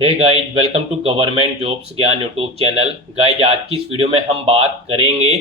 Hey guys, welcome to government jobs Gyan YouTube channel. Guys, आज की इस वीडियो में हम बात करेंगे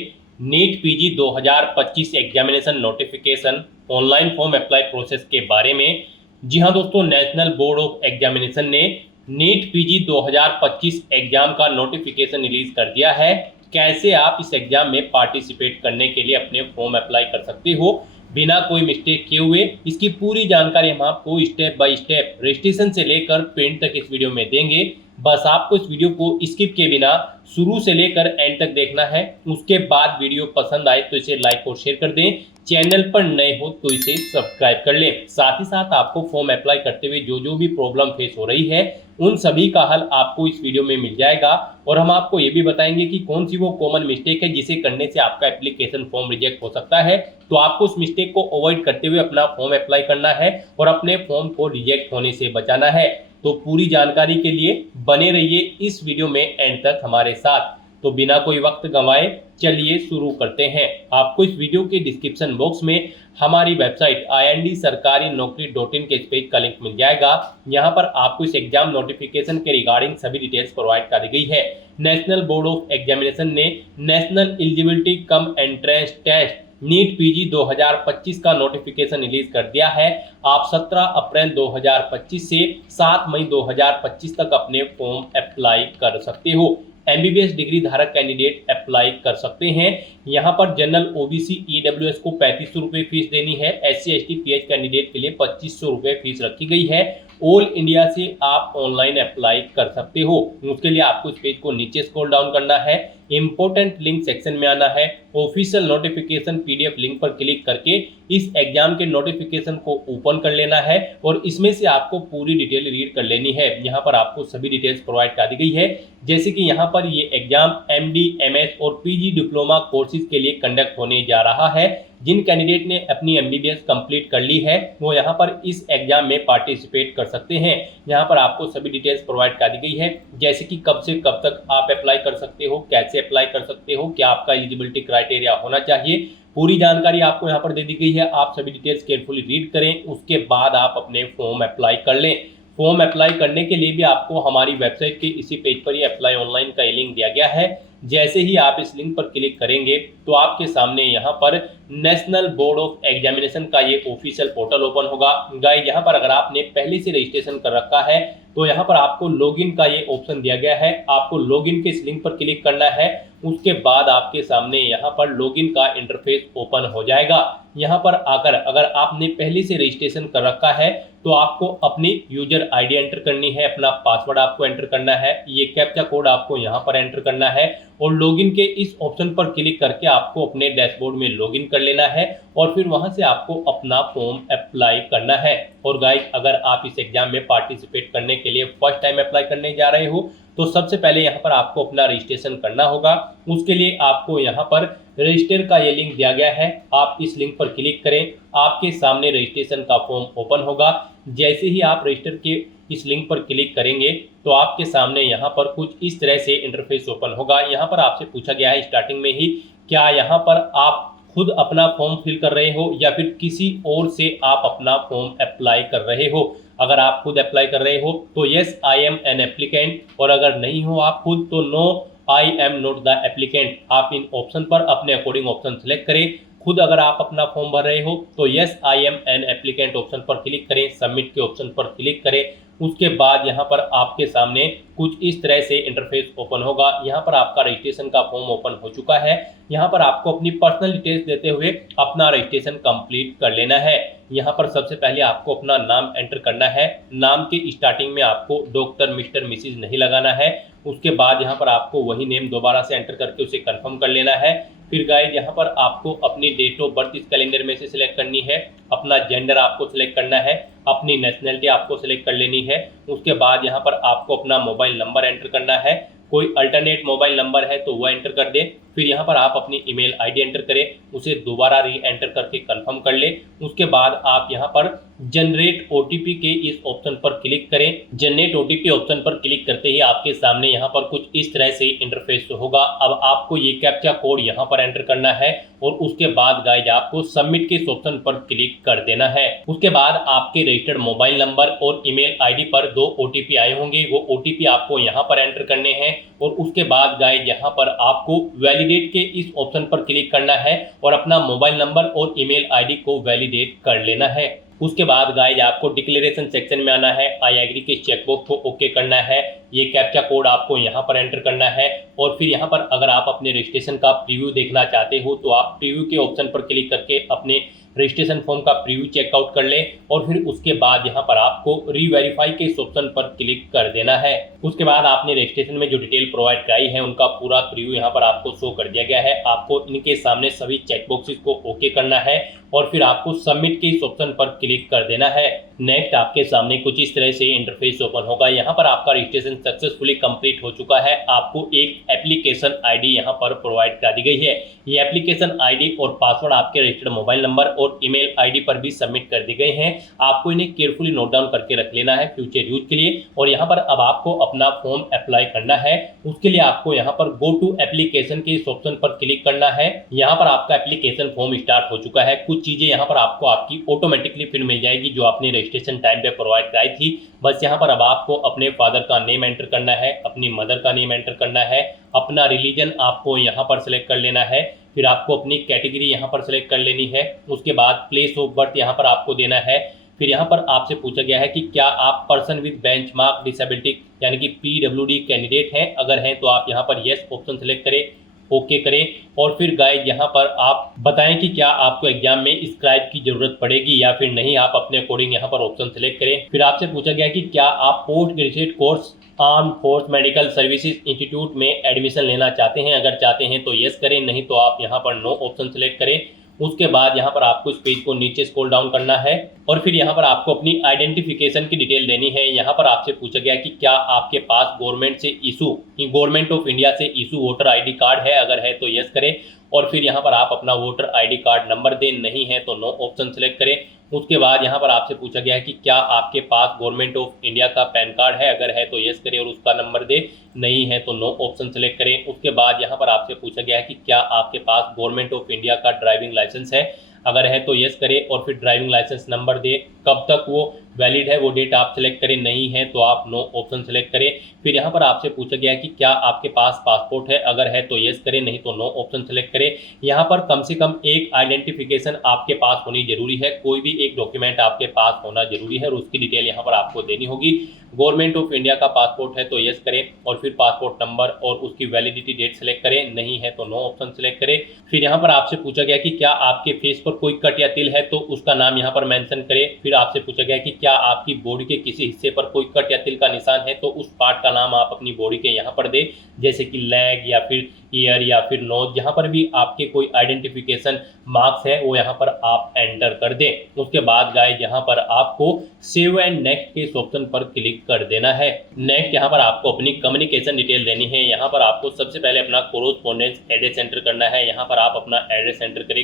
NEET PG 2025 examination notification online form apply process के बारे में। जी हाँ दोस्तों, नेशनल बोर्ड ऑफ एग्जामिनेशन ने नीट पीजी 2025 एग्जाम का नोटिफिकेशन रिलीज कर दिया है। कैसे आप इस एग्जाम में पार्टिसिपेट करने के लिए अपने फॉर्म अप्लाई कर सकते हो बिना कोई मिस्टेक किए हुए, इसकी पूरी जानकारी हम आपको स्टेप बाय स्टेप रजिस्ट्रेशन से लेकर प्रिंट तक इस वीडियो में देंगे। बस आपको इस वीडियो को स्किप के बिना शुरू से लेकर एंड तक देखना है। उसके बाद वीडियो पसंद आए तो इसे लाइक और शेयर कर दें। चैनल पर नए हो तो इसे सब्सक्राइब कर लें। साथ ही साथ आपको फॉर्म अप्लाई करते हुए जो जो भी प्रॉब्लम फेस हो रही है उन सभी का हल आपको इस वीडियो में मिल जाएगा। और हम आपको ये भी बताएंगे कि कौन सी वो कॉमन मिस्टेक है जिसे करने से आपका एप्लीकेशन फॉर्म रिजेक्ट हो सकता है। तो आपको उस मिस्टेक को अवॉइड करते हुए अपना फॉर्म अप्लाई करना है और अपने फॉर्म को रिजेक्ट होने से बचाना है। तो पूरी जानकारी के लिए बने रहिए इस वीडियो में एंड तक हमारे साथ। तो बिना कोई वक्त गंवाए चलिए शुरू करते हैं। आपको इस वीडियो के डिस्क्रिप्शन बॉक्स में हमारी वेबसाइट IND-sarkari-naukri.in के इस पेज का लिंक मिल जाएगा। यहाँ पर आपको इस एग्जाम नोटिफिकेशन के रिगार्डिंग सभी डिटेल्स प्रोवाइड कर दी गई है। नेशनल बोर्ड ऑफ एग्जामिनेशन ने national eligibility cum entrance test NEET PG 2025 का नोटिफिकेशन रिलीज कर दिया है। आप 17 अप्रैल 2025 से 7 मई 2025 तक अपने फॉर्म अप्लाई कर सकते हो। एमबीबीएस डिग्री धारक कैंडिडेट अप्लाई कर सकते हैं। यहाँ पर जनरल ओबीसी ईडब्ल्यूएस को 3500 रुपये फीस देनी है। SC ST PH कैंडिडेट के लिए 2500 रुपये फीस रखी गई है। ऑल इंडिया से आप ऑनलाइन अप्लाई कर सकते हो। उसके लिए आपको इस पेज को नीचे स्क्रॉल डाउन करना है, इंपॉर्टेंट लिंक सेक्शन में आना है, ऑफिशियल नोटिफिकेशन PDF लिंक पर क्लिक करके इस एग्जाम के नोटिफिकेशन को ओपन कर लेना है और इसमें से आपको पूरी डिटेल रीड कर लेनी है। यहाँ पर आपको सभी डिटेल्स प्रोवाइड कर दी गई है, जैसे कि यहाँ पर ये एग्जाम MD MS और PG डिप्लोमा कोर्सेज के लिए कंडक्ट होने जा रहा है। जिन कैंडिडेट ने अपनी MBBS कंप्लीट कर ली है वो यहाँ पर इस एग्जाम में पार्टिसिपेट कर सकते हैं। यहाँ पर आपको सभी डिटेल्स प्रोवाइड कर दी गई है, जैसे कि कब से कब तक आप अप्लाई कर सकते हो, कैसे अप्लाई कर सकते हो, क्या आपका एलिजिबिलिटी क्राइटेरिया होना चाहिए। पूरी जानकारी आपको यहाँ पर दे दी गई है। आप सभी डिटेल्स केयरफुली रीड करें, उसके बाद आप अपने फॉर्म अप्लाई कर लें। फॉर्म अप्लाई करने के लिए भी आपको हमारी वेबसाइट के इसी पेज पर ही अप्लाई ऑनलाइन का लिंक दिया गया है। जैसे ही आप इस लिंक पर क्लिक करेंगे तो आपके सामने यहाँ पर नेशनल बोर्ड ऑफ एग्जामिनेशन का ये ऑफिशियल पोर्टल ओपन होगा। गाइस, यहाँ पर अगर आपने पहले से रजिस्ट्रेशन कर रखा है तो यहाँ पर आपको लॉगिन का ये ऑप्शन दिया गया है। आपको लॉगिन के इस लिंक पर क्लिक करना है। उसके बाद आपके सामने यहाँ पर लॉगिन का इंटरफेस ओपन हो जाएगा। यहाँ पर आकर अगर आपने पहले से रजिस्ट्रेशन कर रखा है तो आपको अपनी यूजर आईडी एंटर करनी है, अपना पासवर्ड आपको एंटर करना है, ये कैप्चा कोड आपको यहाँ पर एंटर करना है और लॉगिन के इस ऑप्शन पर क्लिक करके आपको अपने डैशबोर्ड में लॉगिन कर लेना है और फिर वहां से आपको अपना फॉर्म अप्लाई करना है। और गाइस, अगर आप इस एग्जाम में पार्टिसिपेट करने के लिए फर्स्ट टाइम अप्लाई करने जा रहे हो तो सबसे पहले यहाँ पर आपको अपना रजिस्ट्रेशन करना होगा। उसके लिए आपको यहाँ पर रजिस्टर का ये लिंक दिया गया है, आप इस लिंक पर क्लिक करें। आपके सामने रजिस्ट्रेशन का फॉर्म ओपन होगा। जैसे ही आप रजिस्टर के इस लिंक पर क्लिक करेंगे तो आपके सामने यहाँ पर कुछ इस तरह से इंटरफेस ओपन होगा। यहाँ पर आपसे पूछा गया है स्टार्टिंग में ही, क्या यहाँ पर आप खुद अपना फॉर्म फिल कर रहे हो या फिर किसी और से आप अपना फॉर्म अप्लाई कर रहे हो। अगर आप खुद अप्लाई कर रहे हो तो yes I am an applicant, और अगर नहीं हो आप खुद तो no I am not the applicant. आप इन ऑप्शन पर अपने अकॉर्डिंग ऑप्शन सेलेक्ट करें। खुद अगर आप अपना फॉर्म भर रहे हो तो yes I am an applicant option पर क्लिक करें, सबमिट के ऑप्शन पर क्लिक करें। उसके बाद यहाँ पर आपके सामने कुछ इस तरह से इंटरफेस ओपन होगा। यहाँ पर आपका रजिस्ट्रेशन का फॉर्म ओपन हो चुका है। यहाँ पर आपको अपनी पर्सनल डिटेल्स देते हुए अपना रजिस्ट्रेशन कंप्लीट कर लेना है। यहाँ पर सबसे पहले आपको अपना नाम एंटर करना है। नाम के स्टार्टिंग में आपको डॉक्टर, मिस्टर, मिसिज नहीं लगाना है। उसके बाद यहाँ पर आपको वही नेम दोबारा से एंटर करके उसे कंफर्म कर लेना है। फिर गाइस, यहाँ पर आपको अपनी डेट ऑफ बर्थ इस कैलेंडर में से सिलेक्ट करनी है, अपना जेंडर आपको सिलेक्ट करना है, अपनी नेशनलिटी आपको सिलेक्ट कर लेनी है। उसके बाद यहाँ पर आपको अपना मोबाइल नंबर एंटर करना है। कोई अल्टरनेट मोबाइल नंबर है तो वह एंटर कर दे। फिर यहाँ पर आप अपनी ईमेल आईडी एंटर करें, उसे दोबारा री एंटर करके कंफर्म कर ले। उसके बाद आप यहाँ पर जनरेट ओटीपी के इस ऑप्शन पर क्लिक करें। जनरेट ओटीपी ऑप्शन पर क्लिक करते ही आपके सामने यहाँ पर कुछ इस तरह से इंटरफेस होगा। अब आपको ये कैप्चा कोड यहाँ पर एंटर करना है और उसके बाद गाइज आपको सबमिट के इस ऑप्शन पर क्लिक कर देना है। उसके बाद आपके रजिस्टर्ड मोबाइल नंबर और ईमेल आईडी पर 2 ओटीपी आए होंगे, वो ओटीपी आपको यहाँ पर एंटर करने हैं और उसके बाद गाइज यहाँ पर आपको वैलिडेट के इस ऑप्शन पर क्लिक करना है और अपना मोबाइल नंबर और ईमेल आईडी को वैलिडेट कर लेना है। उसके बाद गाइज आपको डिक्लेरेशन सेक्शन में आना है, आई एग्री के चेकबॉक्स को ओके करना है, ये कैप्चा कोड आपको यहाँ पर एंटर करना है और फिर यहाँ पर अगर आप अपने रजिस्ट्रेशन का प्रीव्यू देखना चाहते हो तो आप प्रीव्यू के ऑप्शन पर क्लिक करके अपने रजिस्ट्रेशन फॉर्म का प्रीव्यू चेकआउट कर लें और फिर उसके बाद यहाँ पर आपको रीवेरीफाई के इस ऑप्शन पर क्लिक कर देना है। उसके बाद आपने रजिस्ट्रेशन में जो डिटेल प्रोवाइड कराई है उनका पूरा प्रीव्यू यहाँ पर आपको शो कर दिया गया है। आपको इनके सामने सभी चेकबॉक्सेस को ओके करना है और फिर आपको सबमिट के इस ऑप्शन पर क्लिक कर देना है। नेक्स्ट आपके सामने कुछ इस तरह से इंटरफेस ओपन होगा। यहाँ पर आपका रजिस्ट्रेशन सक्सेसफुली कंप्लीट हो चुका है। आपको एक एप्लीकेशन आईडी यहाँ पर प्रोवाइड करा दी गई है। ये एप्लीकेशन आईडी और पासवर्ड आपके रजिस्टर्ड मोबाइल नंबर और ईमेल आईडी पर भी सबमिट कर दी गए हैं। आपको इन्हें केयरफुली नोट डाउन करके रख लेना है फ्यूचर यूज के लिए। और यहाँ पर अब आपको अपना फॉर्म अप्लाई करना है। उसके लिए आपको यहाँ पर गो टू एप्लीकेशन के इस ऑप्शन पर क्लिक करना है। यहाँ पर आपका एप्लीकेशन फॉर्म स्टार्ट हो चुका है। कुछ चीजें यहाँ पर आपको आपकी ऑटोमेटिकली फिर मिल जाएगी जो आपने रजिस्ट्रेशन टाइम पे प्रोवाइड कराई थी। बस यहाँ पर अब आपको अपने फादर का नेम एंटर करना है, अपनी मदर का नेम एंटर करना है, अपना रिलीजन आपको यहाँ पर सिलेक्ट कर लेना है, फिर आपको अपनी कैटेगरी यहाँ पर सिलेक्ट कर लेनी है। उसके बाद प्लेस ऑफ बर्थ यहाँ पर आपको देना है। फिर यहाँ पर आपसे पूछा गया है कि क्या आप पर्सन विद बेंचमार्क डिसेबिलिटी यानी कि पीडब्ल्यूडी कैंडिडेट हैं, अगर हैं तो आप यहाँ पर येस ऑप्शन सेलेक्ट करें, ओके करें और फिर गाइस यहाँ पर आप बताएं कि क्या आपको एग्जाम में स्क्राइब की जरूरत पड़ेगी या फिर नहीं। आप अपने अकॉर्डिंग यहाँ पर ऑप्शन सेलेक्ट करें। फिर आपसे पूछा गया कि क्या आप post graduate course arm force medical services institute में एडमिशन लेना चाहते हैं, अगर चाहते हैं तो यस करें, नहीं तो आप यहाँ पर नो ऑप्शन सेलेक्ट करें। उसके बाद यहाँ पर आपको इस पेज को नीचे स्क्रॉल डाउन करना है और फिर यहाँ पर आपको अपनी आइडेंटिफिकेशन की डिटेल देनी है। यहाँ पर आपसे पूछा गया कि क्या आपके पास गवर्नमेंट ऑफ इंडिया से इशू वोटर आईडी कार्ड है, अगर है तो यस करें और फिर यहाँ पर आप अपना वोटर आईडी कार्ड नंबर दें, नहीं है तो नो ऑप्शन सेलेक्ट करें। उसके बाद यहाँ पर आपसे पूछा गया है कि क्या आपके पास गवर्नमेंट ऑफ इंडिया का पैन कार्ड है, अगर है तो यस करें और उसका नंबर दे, नहीं है तो नो ऑप्शन सेलेक्ट करें। उसके बाद यहाँ पर आपसे पूछा गया है कि क्या आपके पास गवर्नमेंट ऑफ इंडिया का ड्राइविंग लाइसेंस है, अगर है तो यस करें और फिर ड्राइविंग लाइसेंस नंबर दे, कब तक वो वैलिड है वो डेट आप सेलेक्ट करें, नहीं है तो आप नो ऑप्शन सेलेक्ट करें। फिर यहाँ पर आपसे पूछा गया है कि क्या आपके पास पासपोर्ट है, अगर है तो यस करें, नहीं तो नो ऑप्शन सेलेक्ट करें। यहाँ पर कम से कम एक आइडेंटिफिकेशन आपके पास होनी जरूरी है, कोई भी एक डॉक्यूमेंट आपके पास होना जरूरी है और उसकी डिटेल यहाँ पर आपको देनी होगी। गवर्नमेंट ऑफ इंडिया का पासपोर्ट है तो यस करें और फिर पासपोर्ट नंबर और उसकी वैलिडिटी डेट सेलेक्ट करें, नहीं है तो नो ऑप्शन सेलेक्ट करें। फिर यहाँ पर आपसे पूछा गया कि क्या आपके फेस पर कोई कट या तिल है तो उसका नाम यहाँ पर मेंशन करें। फिर आपसे पूछा गया कि क्या आपकी बॉडी के किसी हिस्से पर कोई कट या तिल का निशान है तो उस पार्ट का नाम आप अपनी बॉडी के यहाँ पर दें, जैसे कि लेग या फिर ईयर या फिर नोज, जहाँ पर भी आपके कोई आइडेंटिफिकेशन मार्क्स है वो यहाँ पर आप एंटर कर दें। उसके बाद गाइस यहाँ पर आपको सेव एंड नेक्स्ट के इस ऑप्शन पर क्लिक कर देना है। नेक्स्ट यहाँ पर आपको अपनी कम्युनिकेशन डिटेल देनी है। यहाँ पर आपको सबसे पहले अपना कोरोस्पोंडेंस एड्रेस एंटर करना है। यहाँ पर आप अपना एड्रेस एंटर करें,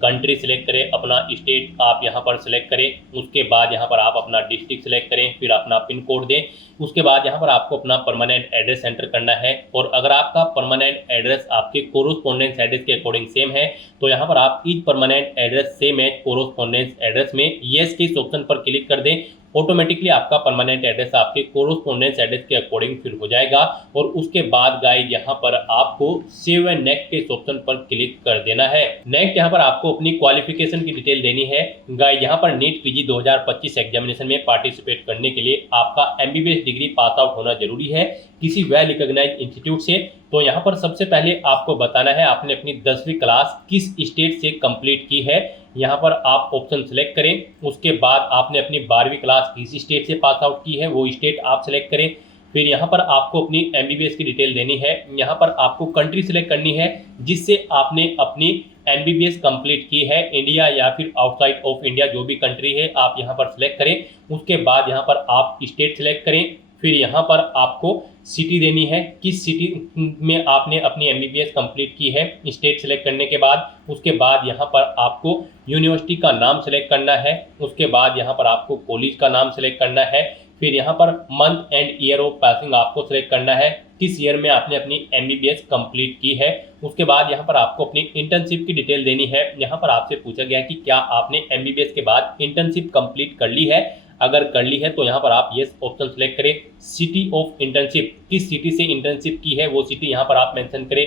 कंट्री सिलेक्ट करें, अपना स्टेट आप यहाँ पर सिलेक्ट करें। उसके बाद यहाँ पर आप अपना डिस्ट्रिक्ट सिलेक्ट करें, फिर अपना पिन कोड दें। उसके बाद यहाँ पर आपको अपना परमानेंट एड्रेस एंटर करना है और अगर आपका परमानेंट एड्रेस आपके कोरोस्पोंडेंस एड्रेस के अकॉर्डिंग सेम है तो यहाँ पर आप इस परमानेंट एड्रेस से मैच कोरोस्पोंडेंस एड्रेस में येस के इस ऑप्शन पर क्लिक कर दें। ऑटोमेटिकली आपका परमानेंट एड्रेस आपके कोरोस्पोंडेंस एड्रेस के अकॉर्डिंग फिल हो जाएगा और उसके बाद गाइस यहाँ पर आपको सेव एंड नेक्स्ट के इस ऑप्शन पर क्लिक कर देना है। नेक्स्ट यहाँ पर आपको अपनी क्वालिफिकेशन की डिटेल देनी है। गाइस यहाँ पर नीट पीजी 2025 एग्जामिनेशन में पार्टिसिपेट करने के लिए आपका एमबीबीएस डिग्री पास आउट होना जरूरी है किसी वेल रिकॉग्नाइज्ड इंस्टीट्यूट से। तो यहाँ पर सबसे पहले आपको बताना है आपने अपनी 10वीं क्लास किस स्टेट से कंप्लीट की है। यहाँ पर आप ऑप्शन सेलेक्ट करें। उसके बाद आपने अपनी 12वीं क्लास किस स्टेट से पास आउट की है वो स्टेट आप सेलेक्ट करें। फिर यहाँ पर आपको अपनी एमबीबीएस की डिटेल देनी है। यहाँ पर आपको कंट्री सेलेक्ट करनी है जिससे आपने अपनी एमबीबीएस कंप्लीट की है, इंडिया या फिर आउटसाइड ऑफ इंडिया जो भी कंट्री है आप यहाँ पर सेलेक्ट करें। उसके बाद यहाँ पर आप स्टेट सेलेक्ट करें। फिर यहाँ पर आपको सिटी देनी है, किस सिटी में आपने अपनी एमबीबीएस कंप्लीट की है, स्टेट सेलेक्ट करने के बाद उसके बाद यहाँ पर आपको यूनिवर्सिटी का नाम सेलेक्ट करना है, उसके बाद यहाँ पर आपको कॉलेज का नाम सेलेक्ट करना है, फिर यहाँ per month and year of passing आपको सेलेक्ट करना है, किस ईयर में आपने अपनी एमबीबीएस कंप्लीट की है। उसके बाद यहाँ पर आपको अपनी इंटर्नशिप की डिटेल देनी है। यहाँ पर आपसे पूछा गया कि क्या आपने एमबीबीएस के बाद इंटर्नशिप कंप्लीट कर ली है, अगर कर ली है तो यहाँ पर आप येस ऑप्शन सेलेक्ट करें। सिटी ऑफ इंटर्नशिप, किस सिटी से इंटर्नशिप की है वो सिटी यहाँ पर आप मेंशन करें।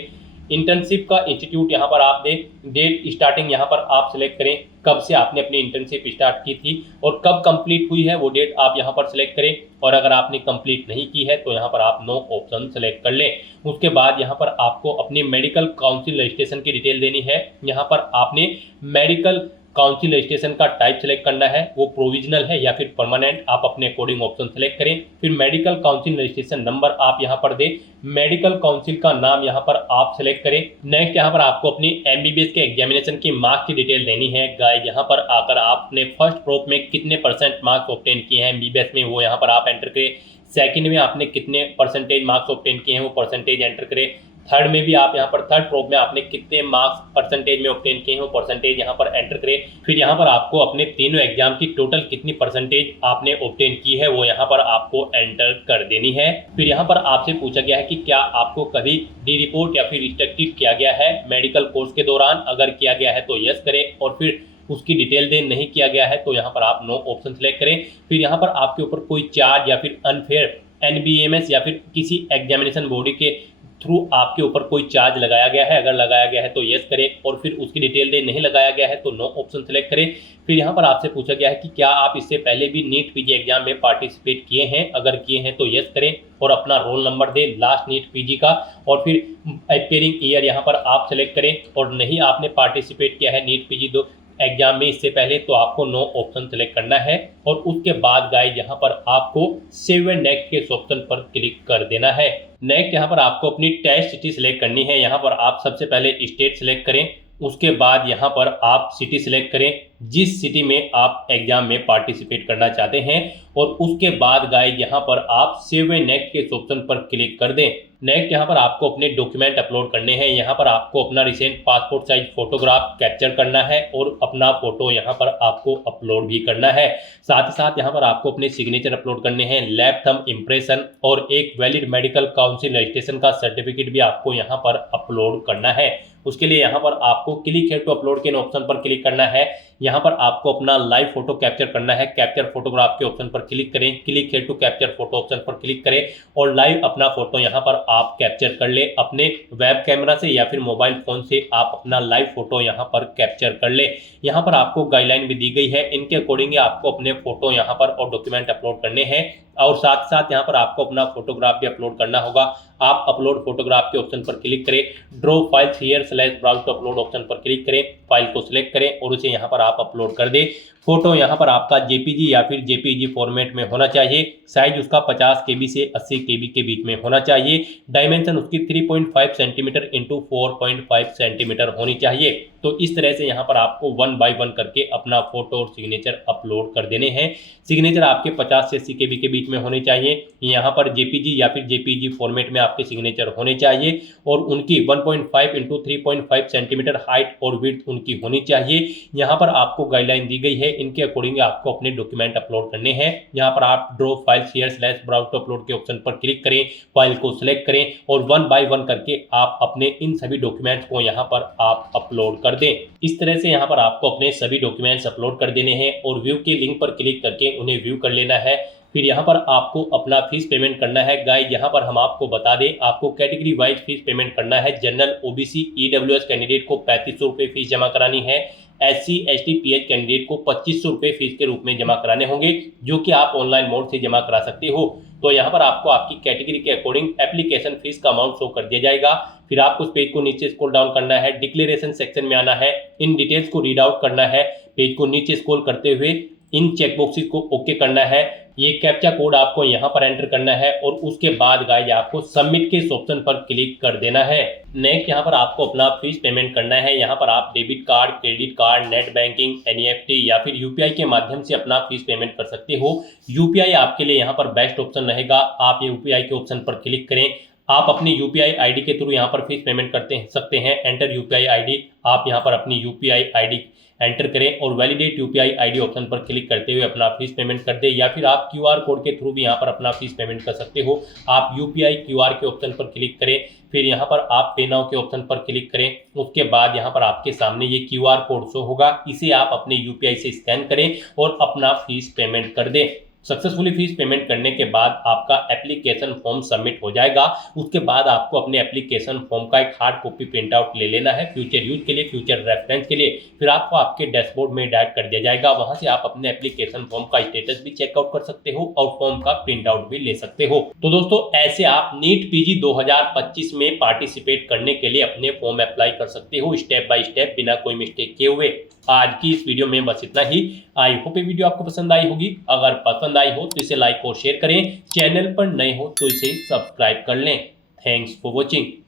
इंटर्नशिप का इंस्टीट्यूट यहाँ पर आप दें, डेट स्टार्टिंग यहाँ पर आप सिलेक्ट करें, कब से आपने अपनी इंटर्नशिप स्टार्ट की थी और कब कंप्लीट हुई है वो डेट आप यहाँ पर सिलेक्ट करें। और अगर आपने कंप्लीट नहीं की है तो यहाँ पर आप नो ऑप्शन सेलेक्ट कर लें। उसके बाद यहाँ पर आपको अपनी मेडिकल काउंसिल रजिस्ट्रेशन की डिटेल देनी है। यहाँ पर आपने मेडिकल काउंसिल रजिस्ट्रेशन का टाइप सेलेक्ट करना है, वो प्रोविजनल है या फिर परमानेंट, आप अपने अकॉर्डिंग ऑप्शन सेलेक्ट करें। फिर मेडिकल काउंसिल रजिस्ट्रेशन नंबर आप यहाँ पर दें, मेडिकल काउंसिल का नाम यहाँ पर आप सेलेक्ट करें। नेक्स्ट यहाँ पर आपको अपनी एमबीबीएस के एग्जामिनेशन की मार्क्स की डिटेल देनी है। गाइस यहाँ पर आकर आपने फर्स्ट प्रोप में कितने % मार्क्स ऑब्टेन किए हैं एमबीबीएस में वो यहाँ पर आप एंटर करें। सेकंड में आपने कितने परसेंटेज मार्क्स ऑब्टेन किए हैं वो परसेंटेज एंटर करें। थर्ड में भी आप यहाँ पर थर्ड प्रोब में आपने कितने मार्क्स परसेंटेज में ऑब्टेन किए हैं वो परसेंटेज यहाँ पर एंटर करें। फिर यहाँ पर आपको अपने तीनों एग्जाम की टोटल कितनी परसेंटेज आपने ऑब्टेन की है वो यहाँ पर आपको एंटर कर देनी है। फिर यहाँ पर आपसे पूछा गया है कि क्या आपको कभी डी रिपोर्ट या फिर रिस्ट्रिक्टेड किया गया है मेडिकल कोर्स के दौरान, अगर किया गया है तो यस करें और फिर उसकी डिटेल दें, नहीं किया गया है तो यहाँ पर आप नो ऑप्शन सेलेक्ट करें। फिर यहाँ पर आपके ऊपर कोई चार्ज या फिर अनफेयर एनबीएमएस या फिर किसी एग्जामिनेशन बॉडी के थ्रू आपके ऊपर कोई चार्ज लगाया गया है, अगर लगाया गया है तो यस करें और फिर उसकी डिटेल दे, नहीं लगाया गया है तो नो ऑप्शन सेलेक्ट करें। फिर यहाँ पर आपसे पूछा गया है कि क्या आप इससे पहले भी नीट पीजी एग्जाम में पार्टिसिपेट किए हैं, अगर किए हैं तो यस करें और अपना रोल नंबर दें लास्ट नीट पीजी का और फिर अपीयरिंग ईयर यहाँ पर आप सेलेक्ट करें। और नहीं आपने पार्टिसिपेट किया है नीट पीजी एग्जाम में इससे पहले तो आपको नो ऑप्शन सेलेक्ट करना है। और उसके बाद गाइस यहाँ पर आपको सेव एंड नेक्स्ट के ऑप्शन पर क्लिक कर देना है। नेक्स्ट यहाँ पर आपको अपनी टेस्ट सिटी सिलेक्ट करनी है। यहाँ पर आप सबसे पहले स्टेट सिलेक्ट करें, उसके बाद यहाँ पर आप सिटी सिलेक्ट करें जिस सिटी में आप एग्जाम में पार्टिसिपेट करना चाहते हैं और उसके बाद गाइस यहाँ पर आप सेव एंड नेक्स्ट के ऑप्शन पर क्लिक कर दें। नेक्स्ट यहाँ पर आपको अपने डॉक्यूमेंट अपलोड करने हैं। यहाँ पर आपको अपना recent passport size photograph capture करना है और अपना फोटो यहाँ पर आपको अपलोड भी करना है। साथ ही साथ यहाँ पर आपको अपने सिग्नेचर अपलोड करने हैं, लेफ्ट थंब इम्प्रेशन और एक वैलिड मेडिकल काउंसिल रजिस्ट्रेशन का सर्टिफिकेट भी आपको यहाँ पर अपलोड करना है। उसके लिए यहाँ पर आपको क्लिक है टू अपलोड के ऑप्शन पर क्लिक करना है। यहाँ पर आपको अपना लाइव फोटो कैप्चर करना है, कैप्चर फोटोग्राफ के ऑप्शन पर क्लिक करें, क्लिक है टू कैप्चर फोटो ऑप्शन पर क्लिक करें और लाइव अपना फोटो यहाँ पर आप कैप्चर कर ले। अपने वेब कैमरा से या फिर मोबाइल फोन से आप अपना लाइव फोटो यहाँ पर कैप्चर कर ले। यहाँ पर आपको गाइडलाइन भी दी गई है, इनके अकॉर्डिंग आपको अपने फोटो यहाँ पर और डॉक्यूमेंट अपलोड करने हैं और साथ साथ यहाँ पर आपको अपना फोटोग्राफ भी अपलोड करना होगा। आप अपलोड फोटोग्राफ के ऑप्शन पर क्लिक करें, drop files here slash browse to upload option पर क्लिक करें, फाइल को सिलेक्ट करें और उसे यहाँ पर आप अपलोड कर दें। फोटो यहाँ पर आपका जेपीजी या फिर जेपीजी फॉर्मेट में होना चाहिए, साइज उसका 50 KB से 80 KB के बीच में होना चाहिए, डायमेंशन उसकी 3.5 सेंटीमीटर इंटू 4.5 सेंटीमीटर होनी चाहिए। तो इस तरह से यहाँ पर आपको 1 बाय 1 करके अपना फोटो और सिग्नेचर अपलोड कर देने हैं। सिग्नेचर आपके 50 से 80 KB के बीच में होने चाहिए। यहाँ पर जेपीजी या फिर जेपीजी फॉर्मेट में आपके सिग्नेचर होने चाहिए और उनकी 1.5 इंटू 3.5 सेंटीमीटर हाइट और विड्थ उनकी होनी चाहिए। यहाँ पर आपको गाइडलाइन दी गई है, इनके अकॉर्डिंग आपको अपने डॉक्यूमेंट अपलोड करने हैं। यहाँ पर आप drop files here slash browse to upload के ऑप्शन पर क्लिक करें, फाइल को सिलेक्ट करें और 1 बाय 1 करके आप अपने इन सभी डॉक्यूमेंट्स को यहाँ पर आप अपलोड कर दें। इस तरह से यहाँ पर आपको अपने सभी डॉक्यूमेंट्स अपलोड कर देने हैं और व्यू के लिंक पर क्लिक करके उन्हें व्यू कर लेना है। फिर यहाँ पर आपको अपना फीस पेमेंट करना है। गाइस यहाँ पर हम आपको बता दें, आपको कैटेगरी वाइज फीस पेमेंट करना है। जनरल ओबीसी ईडब्ल्यूएस कैंडिडेट को 3500 रुपये फीस जमा करानी है। SC ST PH कैंडिडेट को 2500 रुपये फीस के रूप में जमा कराने होंगे, जो कि आप ऑनलाइन मोड से जमा करा सकते हो। तो यहाँ पर आपको आपकी कैटेगरी के अकॉर्डिंग एप्लीकेशन फीस का अमाउंट शो कर दिया जाएगा। फिर आपको उस पेज को नीचे स्क्रॉल डाउन करना है, डिक्लेरेशन सेक्शन में आना है, इन डिटेल्स को रीड आउट करना है, पेज को नीचे स्क्रॉल करते हुए इन चेकबॉक्सेस को ओके करना है। ये कैप्चा कोड आपको यहाँ पर एंटर करना है और उसके बाद गाइज आपको सबमिट के इस ऑप्शन पर क्लिक कर देना है। नेक्स्ट यहाँ पर आपको अपना फीस पेमेंट करना है। यहाँ पर आप debit card, credit card, net banking, NEFT या फिर यूपीआई के माध्यम से अपना फीस पेमेंट कर सकते हो। यूपीआई आपके लिए यहाँ पर बेस्ट ऑप्शन रहेगा। आप यूपीआई के ऑप्शन पर क्लिक करें। आप अपनी यूपीआई आईडी के थ्रू यहाँ पर फीस पेमेंट करते सकते हैं। एंटर यूपीआई आईडी, आप यहाँ पर अपनी यूपीआई आईडी एंटर करें और वैलिडेट यूपीआई आईडी ऑप्शन पर क्लिक करते हुए अपना फीस पेमेंट कर दे, या फिर आप क्यूआर कोड के थ्रू भी यहाँ पर अपना फीस पेमेंट कर सकते हो। आप यूपीआई क्यूआर के ऑप्शन पर क्लिक करें, फिर यहाँ पर आप पे नाउ के ऑप्शन पर क्लिक करें। उसके बाद यहाँ पर आपके सामने ये क्यूआर कोड शो होगा, इसे आप अपने यूपीआई से स्कैन करें और अपना फीस पेमेंट कर दें। सक्सेसफुली फीस पेमेंट करने के बाद आपका एप्लीकेशन फॉर्म सबमिट हो जाएगा। उसके बाद आपको अपने एप्लीकेशन फॉर्म का एक हार्ड कॉपी प्रिंट आउट ले लेना है फ्यूचर यूज के लिए, फ्यूचर रेफरेंस के लिए। फिर आपको आपके डैशबोर्ड में डायरेक्ट कर दिया जाएगा। वहां से आप अपने एप्लीकेशन फॉर्म का स्टेटस भी चेकआउट कर सकते हो और फॉर्म का प्रिंट आउट भी ले सकते हो। तो दोस्तों ऐसे आप नीट पीजी 2025 में पार्टिसिपेट करने के लिए अपने फॉर्म अप्लाई कर सकते हो स्टेप बाय स्टेप, बिना कोई मिस्टेक किए हुए। आज की इस वीडियो में बस इतना ही। आई होप ये वीडियो आपको पसंद आई होगी। अगर पसंद आई हो तो इसे लाइक और शेयर करें। चैनल पर नए हो तो इसे सब्सक्राइब कर लें। Thanks for watching.